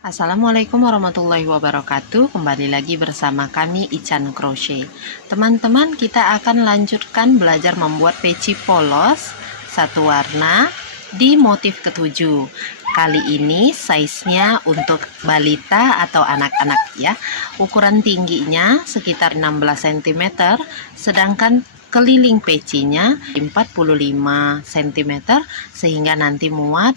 Assalamualaikum warahmatullahi wabarakatuh. Kembali lagi bersama kami Ican Crochet. Teman-teman, kita akan lanjutkan belajar membuat peci polos satu warna di motif ketujuh. Kali ini size-nya untuk balita atau anak-anak ya. Ukuran tingginya sekitar 16 cm, sedangkan keliling pecinya 45 cm sehingga nanti muat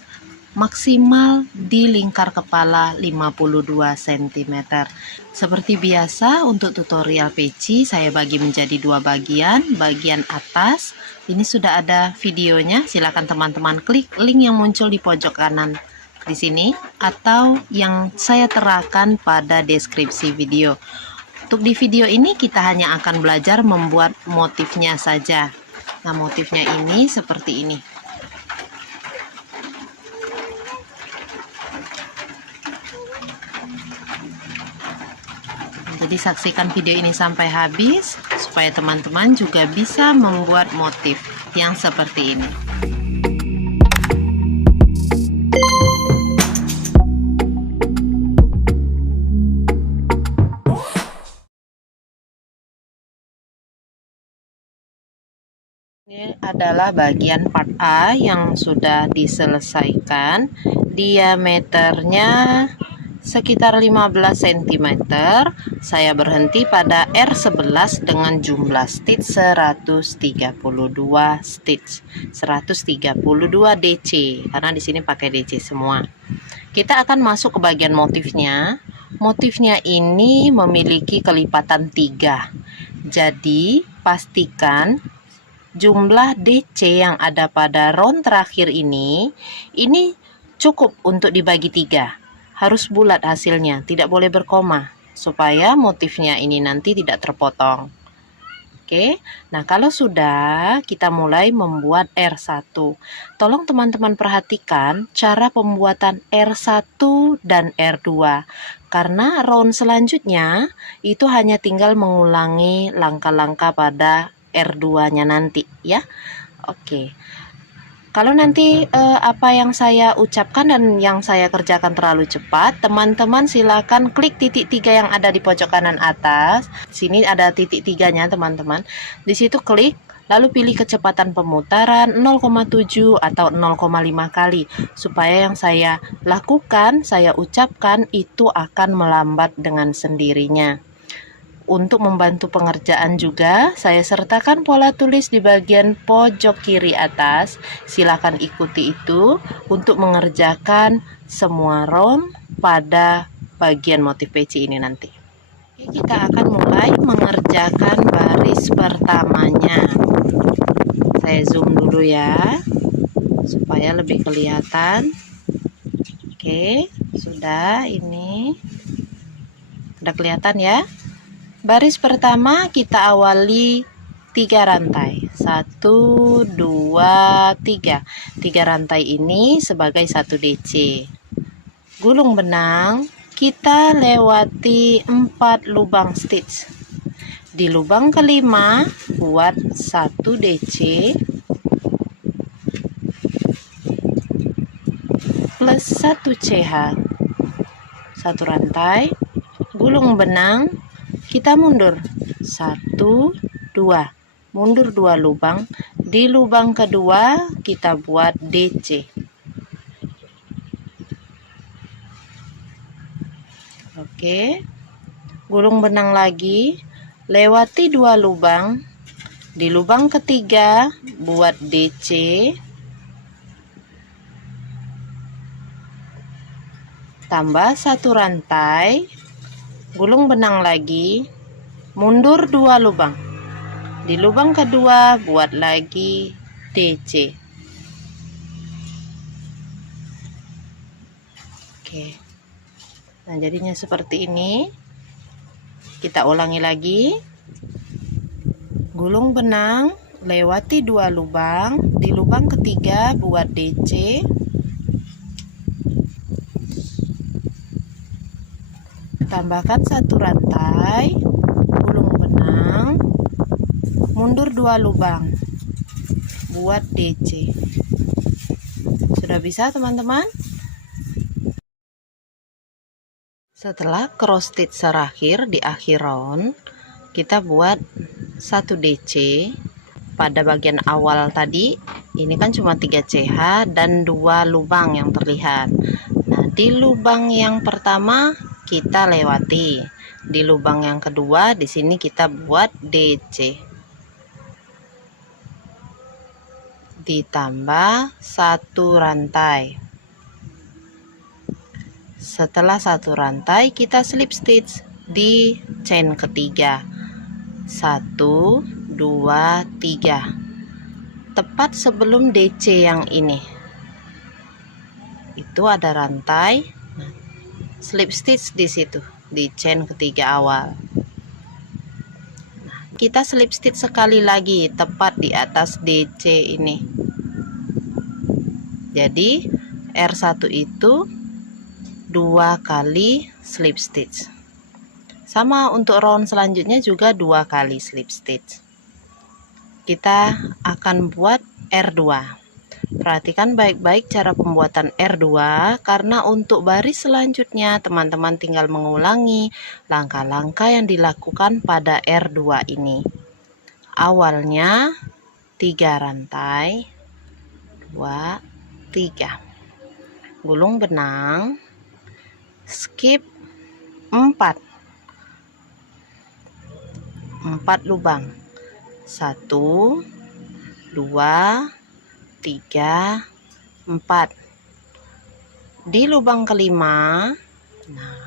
maksimal di lingkar kepala 52 cm. Seperti biasa untuk tutorial peci saya bagi menjadi dua bagian. Bagian atas ini sudah ada videonya, silakan teman-teman klik link yang muncul di pojok kanan di sini atau yang saya terakan pada deskripsi video. Untuk di video ini kita hanya akan belajar membuat motifnya saja. Nah, motifnya ini seperti ini. Jadi saksikan video ini sampai habis supaya teman-teman juga bisa membuat motif yang seperti ini. Ini adalah bagian part A yang sudah diselesaikan. Diameternya sekitar 15 cm. Saya berhenti pada R11 dengan jumlah stitch 132 stitch, 132 DC karena di sini pakai DC semua. Kita akan masuk ke bagian motifnya. Motifnya ini memiliki kelipatan 3. Jadi pastikan jumlah DC yang ada pada round terakhir ini cukup untuk dibagi 3. Harus bulat hasilnya, tidak boleh berkoma supaya motifnya ini nanti tidak terpotong. Oke, nah kalau sudah, kita mulai membuat R1. Tolong teman-teman perhatikan cara pembuatan R1 dan R2 karena round selanjutnya itu hanya tinggal mengulangi langkah-langkah pada R2-nya nanti ya. Oke. Kalau nanti apa yang saya ucapkan dan yang saya kerjakan terlalu cepat, teman-teman silakan klik titik 3 yang ada di pojok kanan atas. Sini ada titik 3-nya, teman-teman. Di situ klik, lalu pilih kecepatan pemutaran 0,7 atau 0,5 kali. Supaya yang saya lakukan, saya ucapkan itu akan melambat dengan sendirinya. Untuk membantu pengerjaan juga, saya sertakan pola tulis di bagian pojok kiri atas. Silakan ikuti itu untuk mengerjakan semua round pada bagian motif peci ini nanti. Oke, kita akan mulai mengerjakan baris pertamanya. Saya zoom dulu ya, supaya lebih kelihatan. Oke, sudah ini. Sudah kelihatan ya? Baris pertama kita awali 3 rantai. 1, 2, 3. 3 rantai ini sebagai 1 DC. Gulung benang kita lewati 4 lubang stitch. Di lubang kelima buat 1 DC plus 1 CH. 1 rantai. Gulung benang kita mundur 1, 2, mundur 2 lubang. Di lubang kedua kita buat DC. Oke, gulung benang lagi, lewati 2 lubang. Di lubang ketiga buat DC. Tambah 1 rantai. Gulung benang lagi, mundur 2 lubang. Di lubang kedua buat lagi DC. Oke. Nah, jadinya seperti ini. Kita ulangi lagi. Gulung benang, lewati 2 lubang. Di lubang ketiga buat DC. Tambahkan 1 rantai, gulung benang, mundur 2 lubang, buat DC. Sudah bisa teman-teman? Setelah cross stitch terakhir di akhir round, kita buat 1 DC pada bagian awal tadi. Ini kan cuma 3 CH dan 2 lubang yang terlihat. Nah, di lubang yang pertama kita lewati, di lubang yang kedua di sini kita buat DC, ditambah 1 rantai. Setelah 1 rantai kita slip stitch di chain ketiga, 1 2 3, tepat sebelum DC yang ini itu ada rantai. Nah, slip stitch di situ di chain ketiga awal. Nah, kita slip stitch sekali lagi tepat di atas DC ini. Jadi R1 itu 2 kali slip stitch. Sama untuk round selanjutnya juga 2 kali slip stitch. Kita akan buat R2. Perhatikan baik-baik cara pembuatan R2, karena untuk baris selanjutnya teman-teman tinggal mengulangi langkah-langkah yang dilakukan pada R2 ini. Awalnya 3 rantai, 2 3, gulung benang, skip 4 lubang, 1 2 3 4. Di lubang kelima, nah,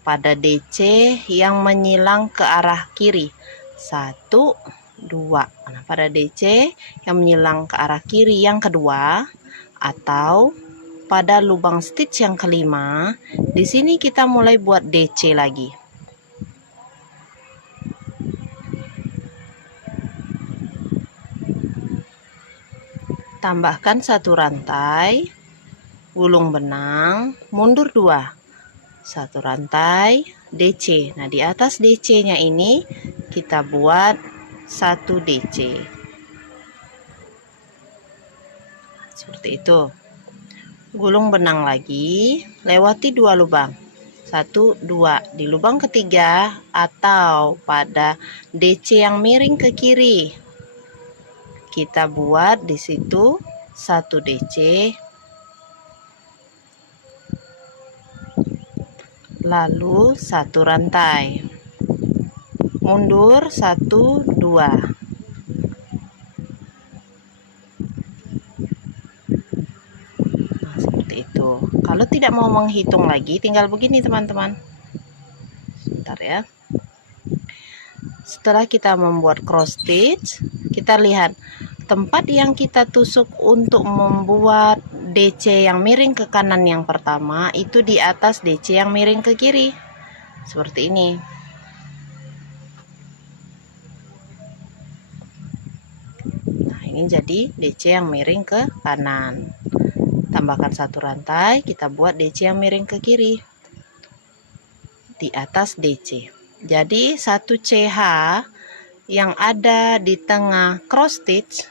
pada DC yang menyilang ke arah kiri, 1 2. Nah, pada DC yang menyilang ke arah kiri yang kedua, atau pada lubang stitch yang kelima, di sini kita mulai buat DC lagi. Tambahkan 1 rantai, gulung benang, mundur 2, 1 rantai, DC. Nah, di atas DC-nya ini kita buat 1 DC. Seperti itu. Gulung benang lagi, lewati 2 lubang, 1 2. Di lubang ketiga atau pada DC yang miring ke kiri, kita buat di situ 1 DC, lalu 1 rantai, mundur 1 2. Nah, seperti itu. Kalau tidak mau menghitung lagi, tinggal begini teman-teman. Sebentar ya. Setelah kita membuat cross stitch, kita lihat tempat yang kita tusuk untuk membuat DC yang miring ke kanan yang pertama itu di atas DC yang miring ke kiri, seperti ini. Nah, ini jadi DC yang miring ke kanan. Tambahkan 1 rantai, kita buat DC yang miring ke kiri di atas DC. Jadi 1 CH yang ada di tengah cross stitch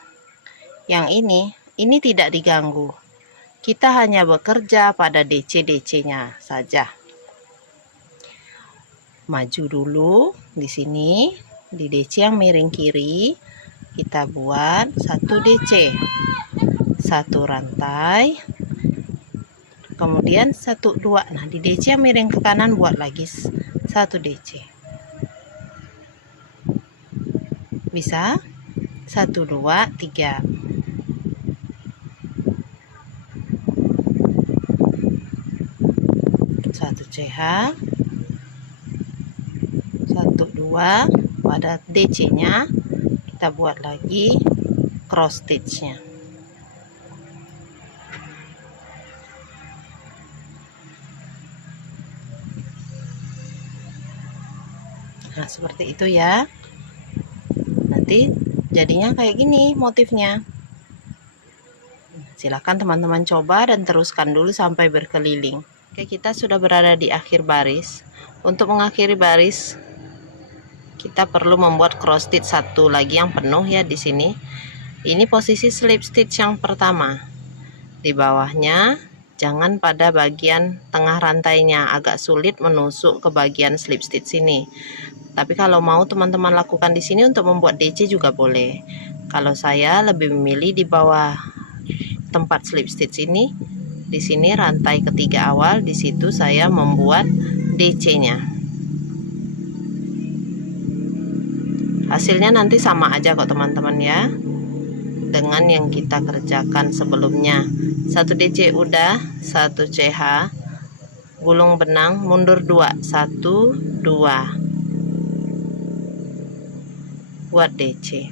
yang ini tidak diganggu. Kita hanya bekerja pada DC-DC-nya saja. Maju dulu di sini, di DC yang miring kiri kita buat 1 DC, 1 rantai, kemudian 1 2. Nah, di DC yang miring ke kanan buat lagi 1 DC. Bisa 1 2 3. Satu CH, 1 2, pada DC nya kita buat lagi cross stitch nya. Nah, seperti itu ya. Nanti jadinya kayak gini motifnya. Silakan teman-teman coba dan teruskan dulu sampai berkeliling. Oke, kita sudah berada di akhir baris. Untuk mengakhiri baris, kita perlu membuat cross stitch 1 lagi yang penuh ya di sini. Ini posisi slip stitch yang pertama. Di bawahnya jangan pada bagian tengah rantainya, agak sulit menusuk ke bagian slip stitch ini. Tapi kalau mau teman-teman lakukan di sini untuk membuat DC juga boleh. Kalau saya lebih memilih di bawah tempat slip stitch ini, di sini rantai ketiga awal, di situ saya membuat DC-nya. Hasilnya nanti sama aja kok teman-teman ya, dengan yang kita kerjakan sebelumnya. 1 DC udah, 1 CH, gulung benang, mundur 2, 1, 2, buat DC.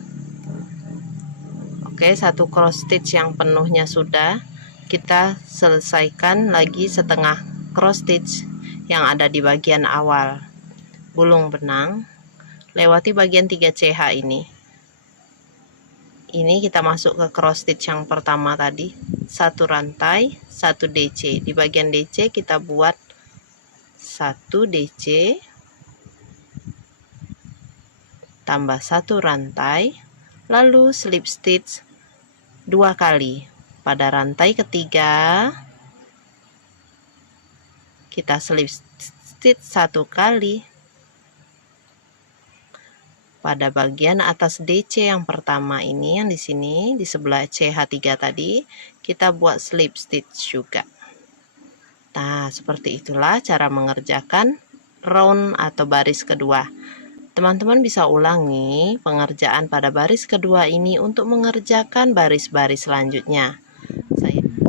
Oke, 1 cross stitch yang penuhnya sudah, kita selesaikan lagi setengah cross stitch yang ada di bagian awal. Gulung benang, lewati bagian 3 CH ini. Ini kita masuk ke cross stitch yang pertama tadi, 1 rantai, 1 DC. Di bagian DC kita buat 1 DC tambah 1 rantai, lalu slip stitch 2 kali. Pada rantai ketiga kita slip stitch 1 kali. Pada bagian atas DC yang pertama ini, yang di sini di sebelah CH3 tadi, kita buat slip stitch juga. Nah, seperti itulah cara mengerjakan round atau baris kedua. Teman-teman bisa ulangi pengerjaan pada baris kedua ini untuk mengerjakan baris-baris selanjutnya.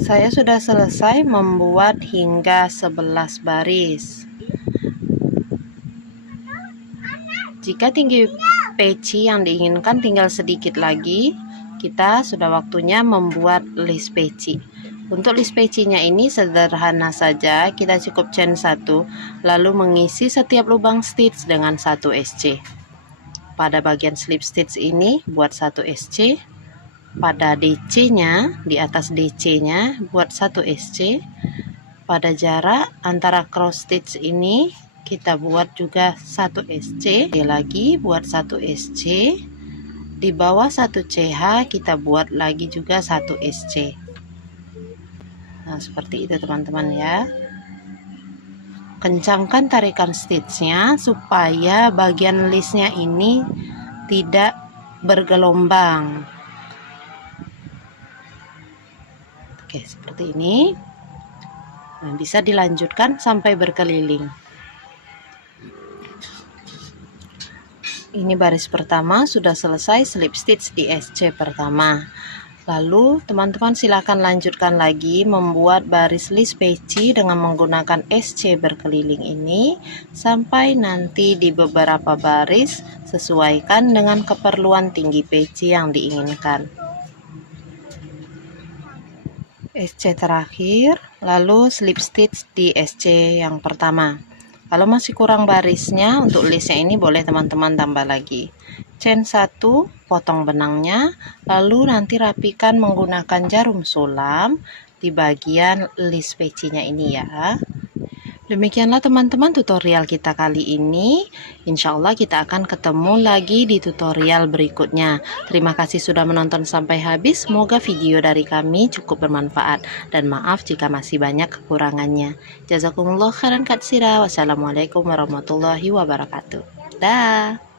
Saya sudah selesai membuat hingga 11 baris. Jika tinggi peci yang diinginkan tinggal sedikit lagi, kita sudah waktunya membuat list peci. Untuk list pecinya ini sederhana saja, kita cukup chain 1, lalu mengisi setiap lubang stitch dengan 1 SC. Pada bagian slip stitch ini buat 1 SC. Pada DC-nya, di atas DC-nya buat 1 SC. Pada jarak antara cross stitch ini kita buat juga 1 SC. Lagi buat 1 SC. Di bawah 1 CH kita buat lagi juga 1 SC. Nah, seperti itu teman-teman ya. Kencangkan tarikan stitchnya supaya bagian listnya ini tidak bergelombang. Oke, seperti ini. Nah, bisa dilanjutkan sampai berkeliling. Ini baris pertama sudah selesai slip stitch di SC pertama. Lalu teman-teman silakan lanjutkan lagi membuat baris list peci dengan menggunakan SC berkeliling ini sampai nanti di beberapa baris sesuaikan dengan keperluan tinggi peci yang diinginkan. SC terakhir, lalu slip stitch di SC yang pertama. Kalau masih kurang barisnya untuk listnya ini boleh teman-teman tambah lagi. Chain 1, potong benangnya, lalu nanti rapikan menggunakan jarum sulam di bagian list pecinya ini ya. Demikianlah teman-teman tutorial kita kali ini. Insya Allah kita akan ketemu lagi di tutorial berikutnya. Terima kasih sudah menonton sampai habis. Semoga video dari kami cukup bermanfaat. Dan maaf jika masih banyak kekurangannya. Jazakumullah khairan katsira. Wassalamualaikum warahmatullahi wabarakatuh. Dah.